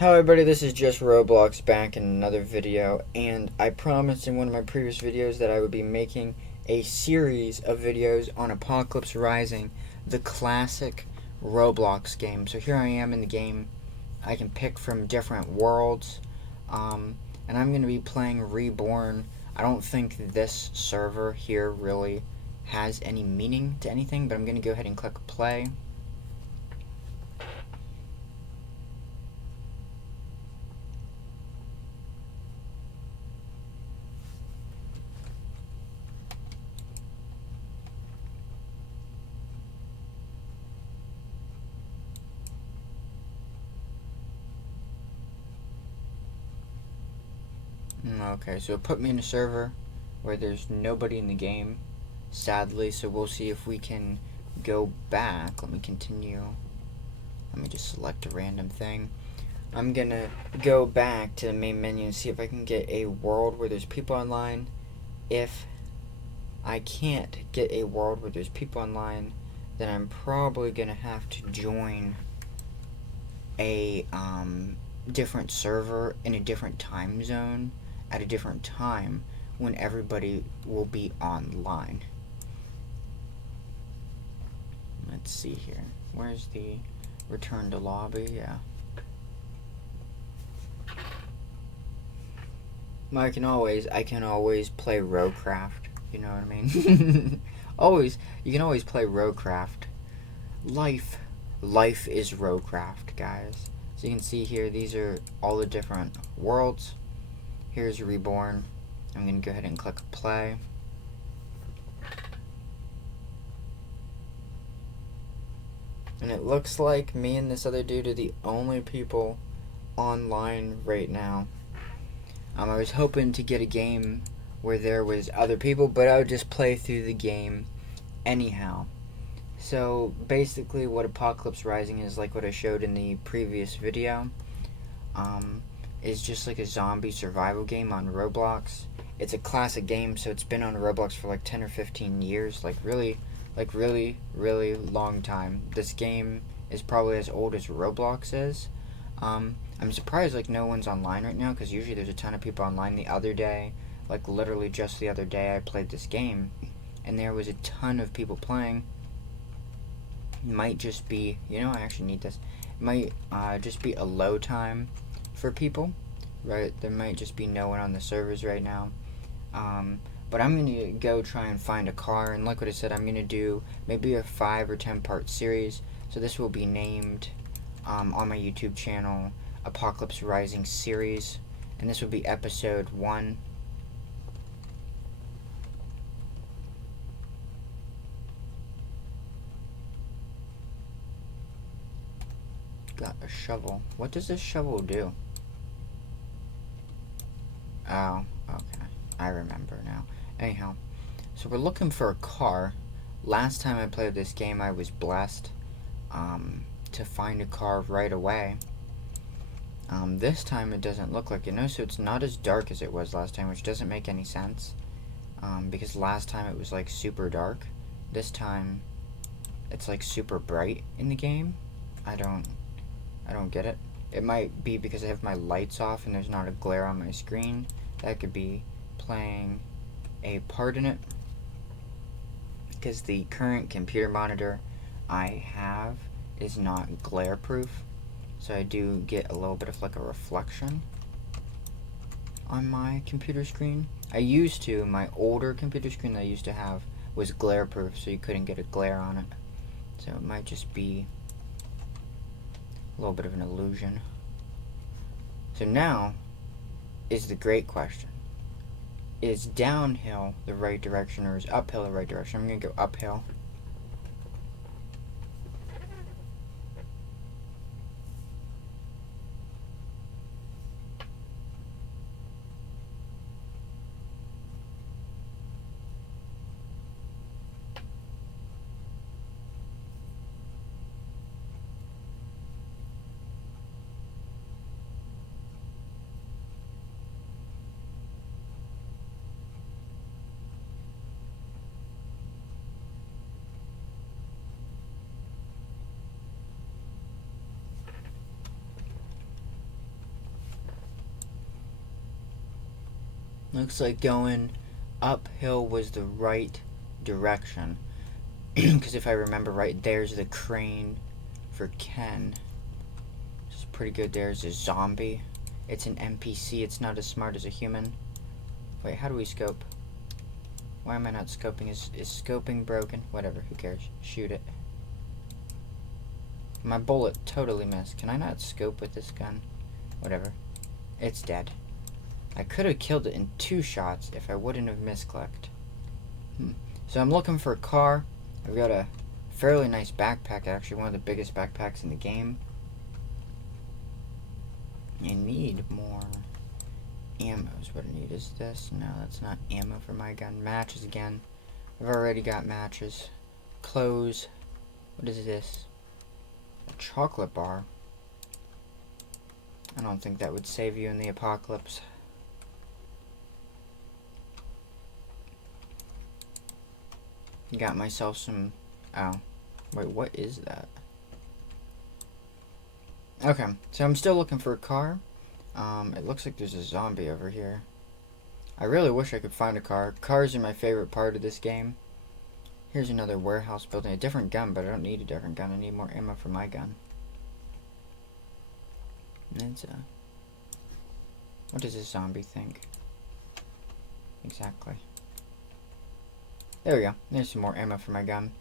Hello everybody, this is just Roblox back in another video, and I promised in one of my previous videos that I would be making a series of videos on Apocalypse Rising, the classic Roblox game. So here I am in the game. I can pick from different worlds, and I'm going to be playing Reborn. I don't think this server here really has any meaning to anything, but I'm going to go ahead and click play. Okay, so it put me in a server where there's nobody in the game, sadly, so we'll see if we can go back. Let me continue. Let me just select a random thing. I'm gonna go back to the main menu and see if I can get a world where there's people online. If I can't get a world where there's people online, then I'm probably gonna have to join a different server in a different time zone at a different time when everybody will be online. Let's see here. Where's the return to lobby? Yeah. I can always play Rowcraft. You know what I mean? You can always play Rowcraft. Life is Rowcraft, guys. So you can see here, these are all the different worlds. Here's Reborn. I'm going to go ahead and click play. And it looks like me and this other dude are the only people online right now. I was hoping to get a game where there was other people, but I would just play through the game anyhow. So basically what Apocalypse Rising is, like what I showed in the previous video, is just like a zombie survival game on Roblox. It's a classic game, so it's been on Roblox for like 10 or 15 years, like really long time. This game is probably as old as Roblox is. I'm surprised like no one's online right now, because usually there's a ton of people online. The other day, like literally just the other day, I played this game and there was a ton of people playing. It might just be, I actually need this. It might just be a low time for people, right? There might just be no one on the servers right now. But I'm going to go try and find a car, and like what I said, I'm going to do maybe a 5 or 10 part series. So this will be named on my YouTube channel Apocalypse Rising series, and this will be episode 1. Got a shovel. What does this shovel do? Oh, okay. I remember now. Anyhow, so we're looking for a car. Last time I played this game, I was blessed to find a car right away. This time it doesn't look like it. So it's not as dark as it was last time, which doesn't make any sense. Because last time it was like super dark. This time it's like super bright in the game. I don't get it. It might be because I have my lights off and there's not a glare on my screen. That could be playing a part in it, because the current computer monitor I have is not glare proof, so I do get a little bit of like a reflection on my computer screen. My older computer screen that I used to have was glare proof, so you couldn't get a glare on it. So it might just be a little bit of an illusion. So now is the great question. Is downhill the right direction, or is uphill the right direction? I'm going to go uphill. Looks like going uphill was the right direction. Because if I remember right, there's the crane for Ken. It's pretty good. There's a zombie. It's an NPC. It's not as smart as a human. Wait, how do we scope? Why am I not scoping? Is scoping broken? Whatever, who cares? Shoot it. My bullet totally missed. Can I not scope with this gun? Whatever. It's dead. I could have killed it in 2 shots if I wouldn't have misclicked. So I'm looking for a car. I've got a fairly nice backpack, actually. One of the biggest backpacks in the game. I need more ammo is what I need. Is this? No, that's not ammo for my gun. Matches again. I've already got matches. Clothes. What is this? A chocolate bar. I don't think that would save you in the apocalypse. Got myself some... Oh. Wait, what is that? Okay, so I'm still looking for a car. It looks like there's a zombie over here. I really wish I could find a car. Cars are my favorite part of this game. Here's another warehouse building. A different gun, but I don't need a different gun. I need more ammo for my gun. It's what does this zombie think? Exactly. There we go. There's some more ammo for my gun.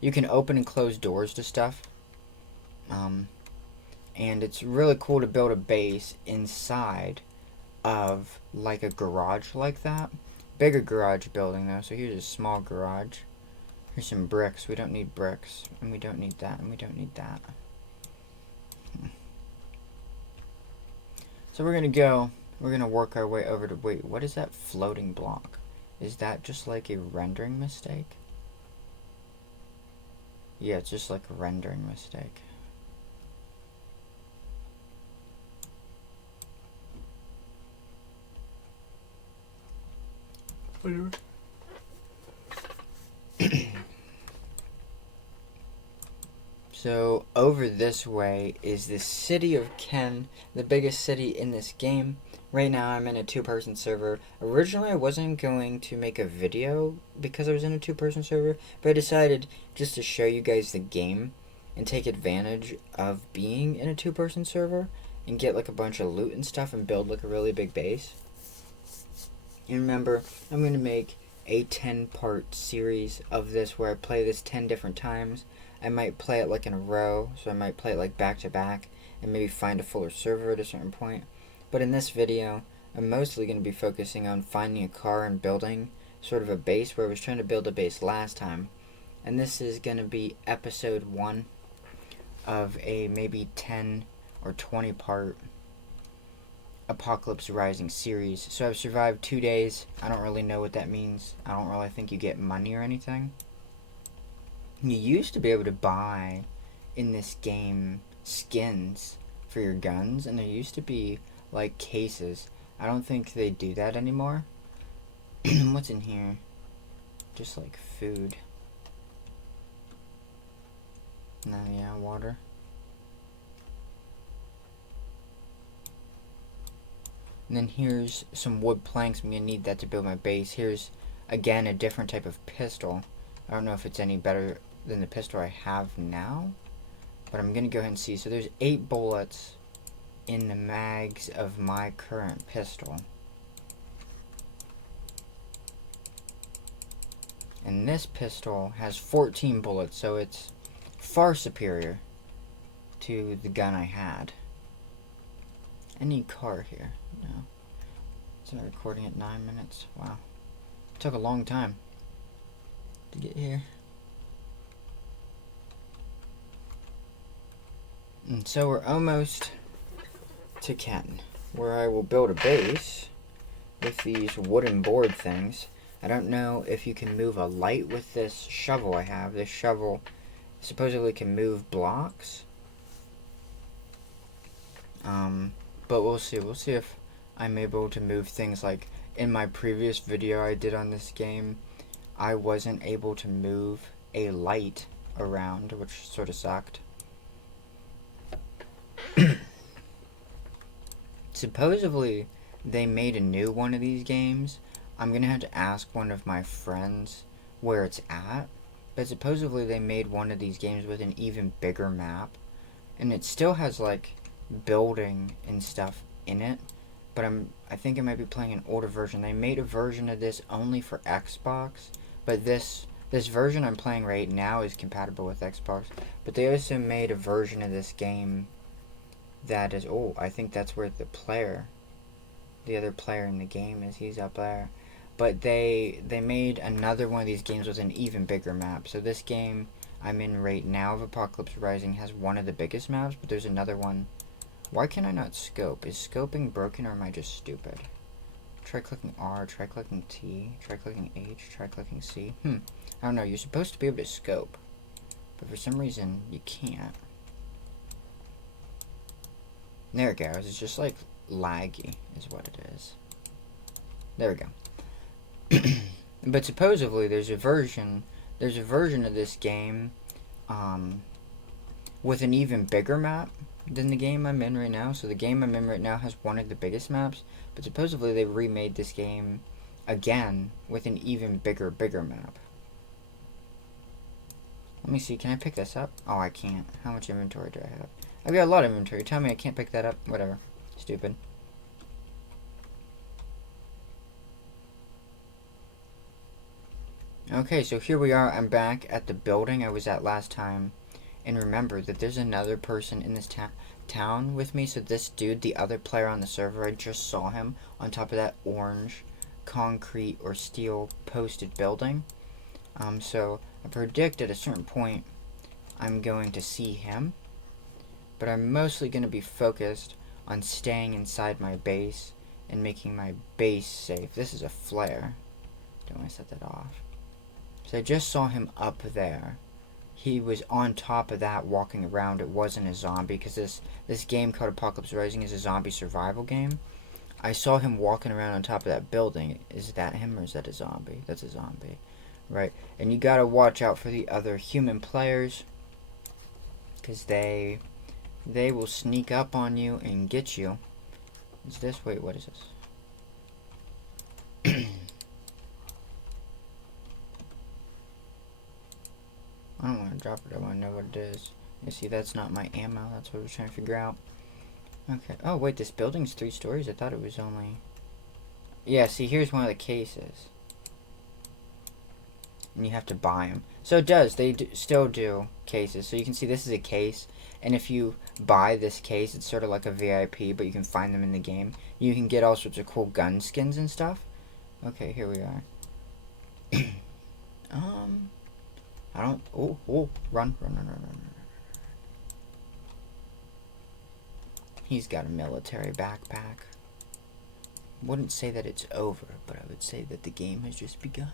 You can open and close doors to stuff. And it's really cool to build a base inside of like a garage like that. Bigger garage building though, so here's a small garage. Here's some bricks. We don't need bricks. And we don't need that, and we don't need that. So we're gonna work our way over to, wait, what is that floating block? Is that just like a rendering mistake? Yeah, it's just like a rendering mistake. Whatever. So over this way is the city of Ken, the biggest city in this game. Right now I'm in a 2-person server. Originally I wasn't going to make a video because I was in a 2-person server, but I decided just to show you guys the game and take advantage of being in a 2-person server and get like a bunch of loot and stuff and build like a really big base. And remember, I'm going to make a 10-part series of this where I play this 10 different times. I might play it like in a row, so I might play it like back to back and maybe find a fuller server at a certain point. But in this video, I'm mostly going to be focusing on finding a car and building sort of a base where I was trying to build a base last time. And this is going to be episode 1 of a maybe 10 or 20 part Apocalypse Rising series. So I've survived 2 days. I don't really know what that means. I don't really think you get money or anything. You used to be able to buy in this game skins for your guns, and there used to be like cases. I don't think they do that anymore. What's in here? Just like food. No, yeah, water. And then here's some wood planks. I'm gonna need that to build my base. Here's again a different type of pistol. I don't know if it's any better than the pistol I have now, but I'm gonna go ahead and see. So there's 8 bullets in the mags of my current pistol, and this pistol has 14 bullets, so it's far superior to the gun I had. Any car here? No. It's not recording at 9 minutes. Wow. It took a long time to get here. And so we're almost to Ken, where I will build a base with these wooden board things. I don't know if you can move a light with this shovel I have. This shovel supposedly can move blocks. But we'll see. We'll see if I'm able to move things. Like in my previous video I did on this game, I wasn't able to move a light around, which sort of sucked. Supposedly they made a new one of these games. I'm gonna have to ask one of my friends where it's at. But supposedly they made one of these games with an even bigger map, and it still has like building and stuff in it. But I think I might be playing an older version. They made a version of this only for Xbox, but this version I'm playing right now is compatible with Xbox. But they also made a version of this game that is, oh, I think that's where the other player in the game is. He's up there. But they made another one of these games with an even bigger map. So this game I'm in right now of Apocalypse Rising has one of the biggest maps, but there's another one. Why can I not scope? Is scoping broken, or am I just stupid? Try clicking R, try clicking T, try clicking H, try clicking C. I don't know, you're supposed to be able to scope, but for some reason you can't. There it goes. It's just like laggy is what it is. There we go. But supposedly there's a version of this game with an even bigger map than the game I'm in right now. So the game I'm in right now has one of the biggest maps, but supposedly they remade this game again with an even bigger map. Let me see, can I pick this up? Oh, I can't. How much inventory do I have? I've got a lot of inventory. Tell me I can't pick that up. Whatever. Stupid. Okay, so here we are. I'm back at the building I was at last time. And remember that there's another person in this town with me. So this dude, the other player on the server, I just saw him on top of that orange concrete or steel posted building. So I predict at a certain point I'm going to see him. But I'm mostly going to be focused on staying inside my base and making my base safe. This is a flare. Don't want to set that off. So I just saw him up there. He was on top of that walking around. It wasn't a zombie, because this game called Apocalypse Rising is a zombie survival game. I saw him walking around on top of that building. Is that him, or is that a zombie? That's a zombie. Right. And you gotta watch out for the other human players, because they will sneak up on you and get you. Is this? Wait, what is this? I don't want to drop it. I want to know what it is. You see, that's not my ammo. That's what I was trying to figure out. Okay. Oh, wait, this building's 3 stories. I thought it was only... Yeah, see, here's one of the cases. And you have to buy them. So it does. They still do cases. So you can see this is a case. And if you buy this case, it's sort of like a VIP, but you can find them in the game. You can get all sorts of cool gun skins and stuff. Okay, here we are. I don't... Oh, run. He's got a military backpack. Wouldn't say that it's over, but I would say that the game has just begun.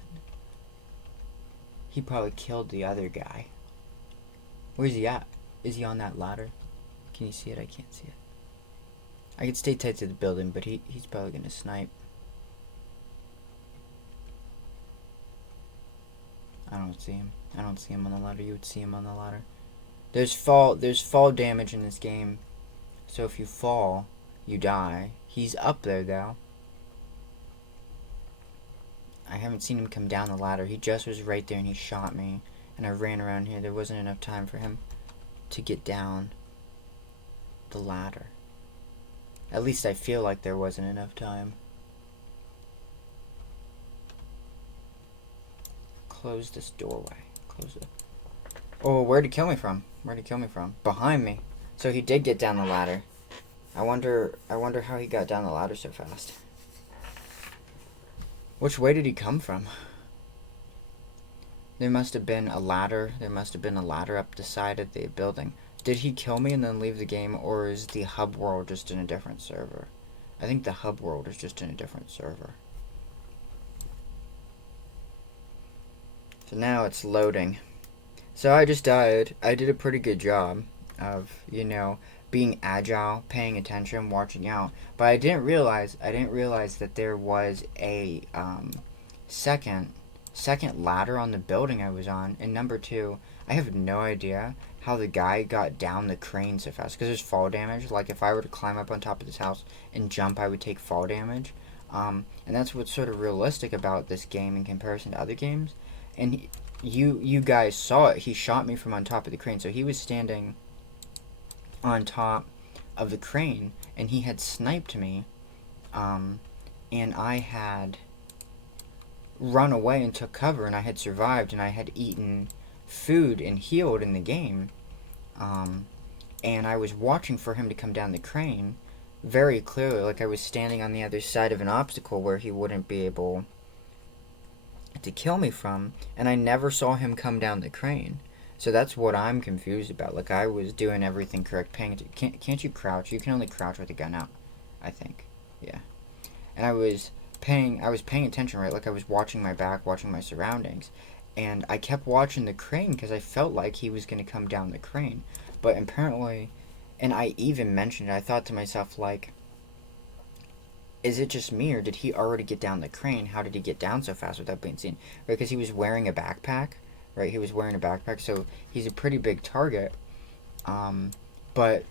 He probably killed the other guy. Where's he at? Is he on that ladder? Can you see it? I can't see it. I could stay tight to the building, but he's probably gonna snipe. I don't see him. I don't see him on the ladder. You would see him on the ladder. There's fall damage in this game. So if you fall, you die. He's up there though. I haven't seen him come down the ladder. He just was right there and he shot me. And I ran around here. There wasn't enough time for him to get down the ladder. At least I feel like there wasn't enough time. Close this doorway. Close it. Oh, where'd he kill me from? Where'd he kill me from? Behind me. So he did get down the ladder. I wonder how he got down the ladder so fast. Which way did he come from? There must have been a ladder. There must have been a ladder up the side of the building. Did he kill me and then leave the game, or is the hub world just in a different server? I think the hub world is just in a different server. So now it's loading. So I just died. I did a pretty good job of, you know, being agile, paying attention, watching out. But I didn't realize that there was a second ladder on the building I was on. And number 2, I have no idea how the guy got down the crane so fast, because there's fall damage. Like, if I were to climb up on top of this house and jump, I would take fall damage. And that's what's sort of realistic about this game in comparison to other games. And you guys saw it. He shot me from on top of the crane. So he was standing on top of the crane, and he had sniped me. And I had run away and took cover, and I had survived, and I had eaten food and healed in the game. And I was watching for him to come down the crane very clearly, like I was standing on the other side of an obstacle where he wouldn't be able to kill me from, and I never saw him come down the crane. So that's what I'm confused about. Like, I was doing everything correct. Can't you crouch? You can only crouch with a gun out, I think. Yeah. And I was paying attention, right? Like, I was watching my back, watching my surroundings, and I kept watching the crane because I felt like he was going to come down the crane. But apparently, and I even mentioned it, I thought to myself, like, is it just me, or did he already get down the crane? How did he get down so fast without being seen? Right, because he was wearing a backpack, right? He was wearing a backpack, so he's a pretty big target. But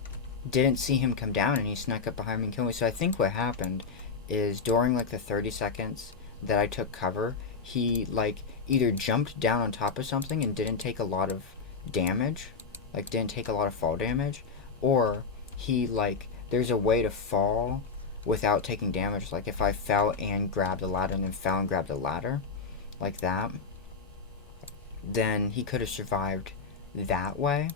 didn't see him come down, and he snuck up behind me and killed me. So I think what happened is during, like, the 30 seconds that I took cover, he, like, either jumped down on top of something and didn't take a lot of damage, like, didn't take a lot of fall damage, or he, like, there's a way to fall without taking damage. Like, if I fell and grabbed the ladder and then fell and grabbed the ladder, like that, then he could have survived that way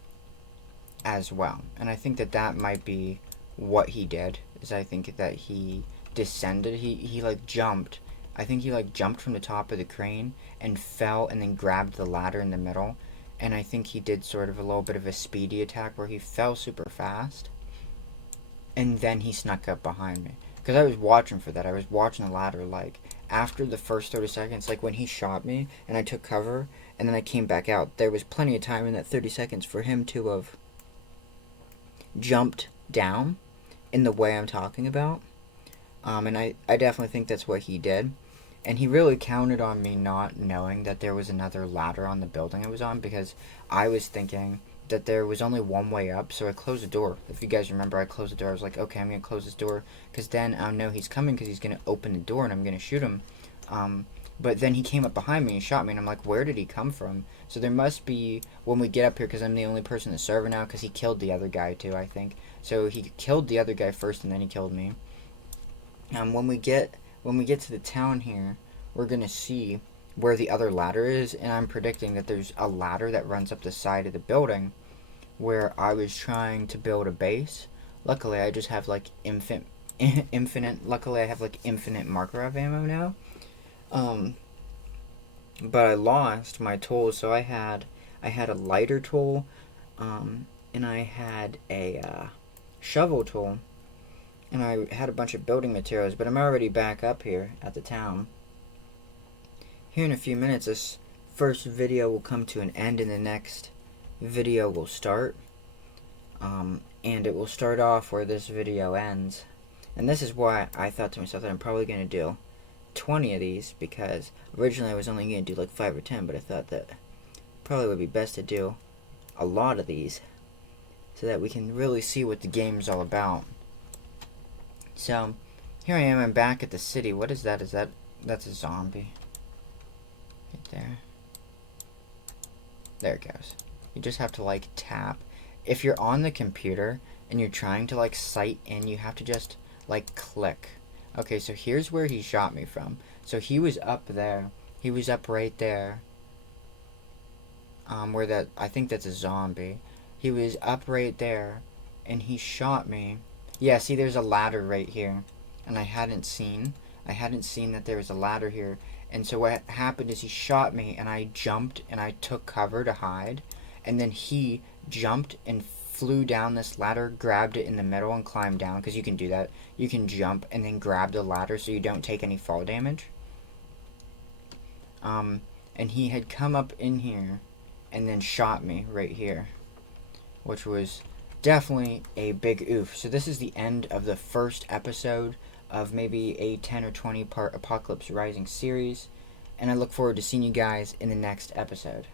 as well. And I think that that might be what he did, is I think that he descended, he like jumped, I think he like jumped from the top of the crane and fell and then grabbed the ladder in the middle. And I think he did sort of a little bit of a speedy attack where he fell super fast, and then he snuck up behind me. Because I was watching for that. I was watching the ladder, like, after the first 30 seconds, like, when he shot me, and I took cover, and then I came back out, there was plenty of time in that 30 seconds for him to have jumped down in the way I'm talking about. And I definitely think that's what he did. And he really counted on me not knowing that there was another ladder on the building I was on, because I was thinking that there was only one way up, so I closed the door. If you guys remember, I closed the door. I was like, okay, I'm going to close this door, because then I'll know he's coming, because he's going to open the door and I'm going to shoot him. But then he came up behind me and shot me, and I'm like, where did he come from? So there must be, when we get up here, because I'm the only person in the server now, because he killed the other guy too, I think. So he killed the other guy first, and then he killed me. When we get to the town here, we're going to see where the other ladder is, and I'm predicting that there's a ladder that runs up the side of the building where I was trying to build a base. Luckily, I just have, like, infinite, luckily I have, like, infinite Makarov ammo now. But I lost my tools, so I had a lighter tool, and I had a shovel tool, and I had a bunch of building materials, but I'm already back up here at the town. Here in a few minutes, this first video will come to an end, and the next video will start. And it will start off where this video ends. And this is why I thought to myself that I'm probably going to do 20 of these, because originally I was only going to do like 5 or 10, but I thought that probably would be best to do a lot of these so that we can really see what the game's all about. So, here I am, I'm back at the city. What is that? That's a zombie. Right there. There it goes. You just have to, like, tap. If you're on the computer and you're trying to, like, sight in, you have to just, like, click. Okay, so here's where he shot me from. So he was up there. He was up right there. Where that, I think that's a zombie. He was up right there, and he shot me. Yeah, see, there's a ladder right here, and I hadn't seen that there was a ladder here. And so what happened is he shot me, and I jumped, and I took cover to hide, and then he jumped and flew down this ladder, grabbed it in the middle, and climbed down, because you can do that. You can jump and then grab the ladder so you don't take any fall damage. And he had come up in here and then shot me right here, which was definitely a big oof. So this is the end of the first episode of maybe a 10 or 20 part Apocalypse Rising series, and I look forward to seeing you guys in the next episode.